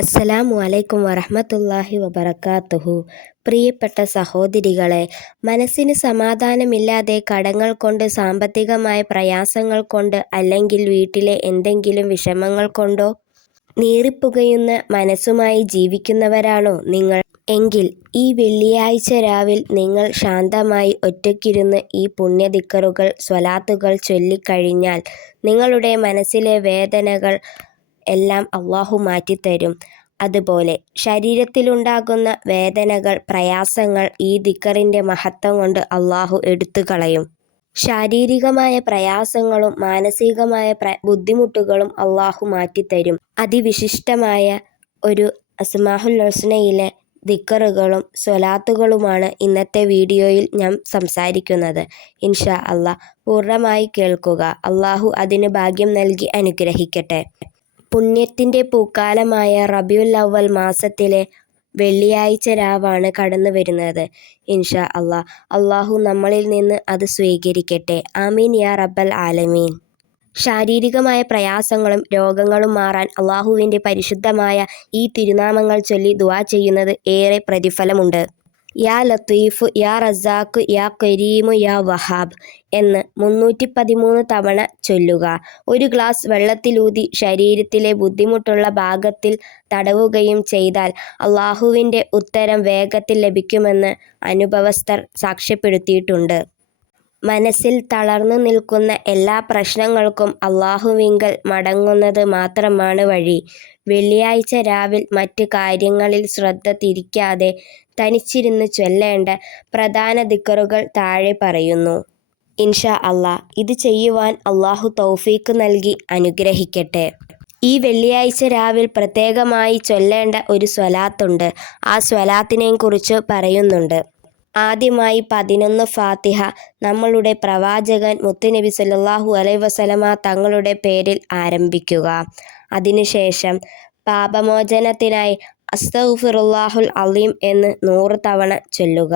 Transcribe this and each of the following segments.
അസ്സലാമു അലൈക്കും വറഹ്മത്തുള്ളാഹി വബറകാതുഹു. പ്രിയപ്പെട്ട സഹോദരികളെ, മനസ്സിന് സമാധാനമില്ലാതെ കടങ്ങൾ കൊണ്ട്, സാമ്പത്തികമായ പ്രയാസങ്ങൾ കൊണ്ട്, അല്ലെങ്കിൽ വീട്ടിലെ എന്തെങ്കിലും വിഷമങ്ങൾ കൊണ്ടോ നീറിപ്പുകയുന്ന മനസ്സുമായി ജീവിക്കുന്നവരാണോ നിങ്ങൾ എങ്കിൽ ഈ വെള്ളിയാഴ്ച രാവിൽ നിങ്ങൾ ശാന്തമായി ഒറ്റയ്ക്കിരുന്ന് ഈ പുണ്യദിക്റുകൾ, സ്വലാത്തുകൾ ചൊല്ലിക്കഴിഞ്ഞാൽ നിങ്ങളുടെ മനസ്സിലെ വേദനകൾ എല്ലാം അള്ളാഹു മാറ്റിത്തരും. അതുപോലെ ശരീരത്തിലുണ്ടാകുന്ന വേദനകൾ, പ്രയാസങ്ങൾ ഈ ദിക്റിൻ്റെ മഹത്വം കൊണ്ട് അള്ളാഹു എടുത്തുകളയും. ശാരീരികമായ പ്രയാസങ്ങളും മാനസികമായ ബുദ്ധിമുട്ടുകളും അള്ളാഹു മാറ്റിത്തരും. അതിവിശിഷ്ടമായ ഒരു അസ്മാഉൽ ഹുസ്നയിലെ ദിക്റുകളും സ്വലാത്തുകളുമാണ് ഇന്നത്തെ വീഡിയോയിൽ ഞാൻ സംസാരിക്കുന്നത്. ഇൻഷാ അള്ളാഹ് പൂർണ്ണമായി കേൾക്കുക. അള്ളാഹു അതിന് ഭാഗ്യം നൽകി അനുഗ്രഹിക്കട്ടെ. പുണ്യത്തിൻ്റെ പൂക്കാലമായ റബീഉൽ അവ്വൽ മാസത്തിലെ വെള്ളിയാഴ്ച രാവാണ് കടന്നു വരുന്നത്. ഇൻഷാ അള്ളാഹ് അള്ളാഹു നമ്മളിൽ നിന്ന് അത് സ്വീകരിക്കട്ടെ. ആമീൻ യാ റബ്ബൽ ആലമീൻ. ശാരീരികമായ പ്രയാസങ്ങളും രോഗങ്ങളും മാറാൻ അള്ളാഹുവിൻ്റെ പരിശുദ്ധമായ ഈ തിരുനാമങ്ങൾ ചൊല്ലി ദുആ ചെയ്യുന്നത് ഏറെ പ്രതിഫലമുണ്ട്. യാ ലത്തീഫ്, യാ റസാഖ്, യാ കരീമു, യാ വഹാബ് എന്ന് 313 തവണ ചൊല്ലുക. ഒരു ഗ്ലാസ് വെള്ളത്തിലൂതി ശരീരത്തിലെ ബുദ്ധിമുട്ടുള്ള ഭാഗത്തിൽ തടവുകയും ചെയ്താൽ അള്ളാഹുവിൻ്റെ ഉത്തരം വേഗത്തിൽ ലഭിക്കുമെന്ന് അനുഭവസ്ഥർ സാക്ഷ്യപ്പെടുത്തിയിട്ടുണ്ട്. മനസ്സിൽ തളർന്നു നിൽക്കുന്ന എല്ലാ പ്രശ്നങ്ങൾക്കും അള്ളാഹുവിങ്കൽ മടങ്ങുന്നത് മാത്രമാണ് വഴി. വെള്ളിയാഴ്ച രാവിൽ മറ്റ് കാര്യങ്ങളിൽ ശ്രദ്ധ തിരിക്കാതെ തനിച്ചിരുന്ന് ചൊല്ലേണ്ട പ്രധാന ദിക്റുകൾ താഴെ പറയുന്നു. ഇൻഷാ അള്ളാഹ് ഇത് ചെയ്യുവാൻ അള്ളാഹു തൗഫീക്ക് നൽകി അനുഗ്രഹിക്കട്ടെ. ഈ വെള്ളിയാഴ്ച രാവിൽ പ്രത്യേകമായി ചൊല്ലേണ്ട ഒരു സ്വലാത്തുണ്ട്. ആ സ്വലാത്തിനെയും കുറിച്ച് പറയുന്നുണ്ട്. ആദ്യമായി 11 ഫാത്തിഹ നമ്മളുടെ പ്രവാചകൻ മുത്തുനബി സല്ലല്ലാഹു അലൈഹി വസല്ലമ തങ്ങളുടെ പേരിൽ ആരംഭിക്കുക. അതിനുശേഷം പാപമോചനത്തിനായി അസ്തഗ്ഫിറുല്ലാഹുൽ അലീം എന്ന് 100 തവണ ചൊല്ലുക.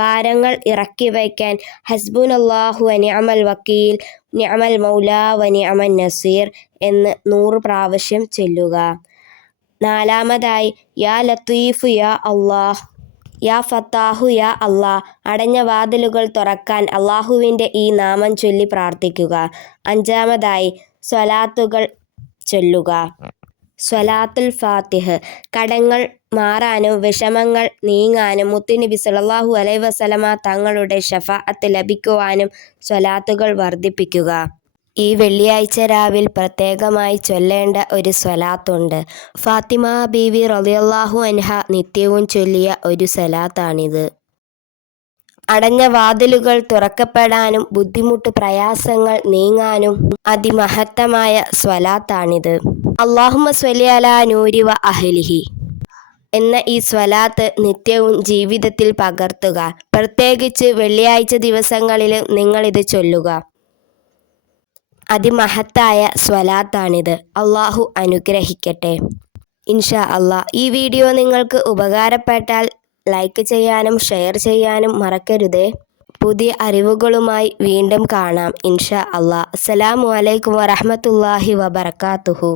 ഭാരങ്ങൾ ഇറക്കി വയ്ക്കാൻ ഹസ്ബുനല്ലാഹു വനിഅമൽ വക്കീൽ, നിഅമൽ മൗലാ വനിഅമൻ നസീർ എന്ന് 100 പ്രാവശ്യം ചൊല്ലുക. നാലാമതായി യാ ലത്തീഫ് യാ അല്ലാഹ്, യാ ഫത്താഹു യാ അല്ലാഹ്, അടഞ്ഞ വാതിലുകൾ തുറക്കാൻ അള്ളാഹുവിൻ്റെ ഈ നാമം ചൊല്ലി പ്രാർത്ഥിക്കുക. അഞ്ചാമതായി സ്വലാത്തുകൾ ചൊല്ലുക. സ്വലാത്തുൽ ഫാത്തിഹ് കടങ്ങൾ മാറാനും വിഷമങ്ങൾ നീങ്ങാനും മുത്തുനബി സല്ലല്ലാഹു അലൈഹി വസല്ലമ തങ്ങളുടെ ശഫാഅത്ത് ലഭിക്കുവാനും സ്വലാത്തുകൾ വർദ്ധിപ്പിക്കുക. ഈ വെള്ളിയാഴ്ച രാവിൽ പ്രത്യേകമായി ചൊല്ലേണ്ട ഒരു സ്വലാത്തുണ്ട്. ഫാത്തിമ ബീവി റളിയല്ലാഹു അൻഹ നിത്യവും ചൊല്ലിയ ഒരു സ്വലാത്താണിത്. അടഞ്ഞ വാതിലുകൾ തുറക്കപ്പെടാനും ബുദ്ധിമുട്ട് പ്രയാസങ്ങൾ നീങ്ങാനും അതിമഹത്തമായ സ്വലാത്താണിത്. അല്ലാഹുമ്മ സ്വല്ലി അലാ നൂരി വ അഹ്ലിഹി എന്ന ഈ സ്വലാത്ത് നിത്യവും ജീവിതത്തിൽ പകർത്തുക. പ്രത്യേകിച്ച് വെള്ളിയാഴ്ച ദിവസങ്ങളിൽ നിങ്ങളിത് ചൊല്ലുക. അതിമഹത്തായ സ്വലാത്താണിത്. അള്ളാഹു അനുഗ്രഹിക്കട്ടെ. ഇൻഷാ അള്ളാഹ് ഈ വീഡിയോ നിങ്ങൾക്ക് ഉപകാരപ്പെട്ടാൽ ലൈക്ക് ചെയ്യാനും ഷെയർ ചെയ്യാനും മറക്കരുതേ. പുതിയ അറിവുകളുമായി വീണ്ടും കാണാം ഇൻഷാ അള്ളാഹ്. അസ്സലാമു അലൈക്കും വറഹ്മത്തുള്ളാഹി വബറകാതുഹു.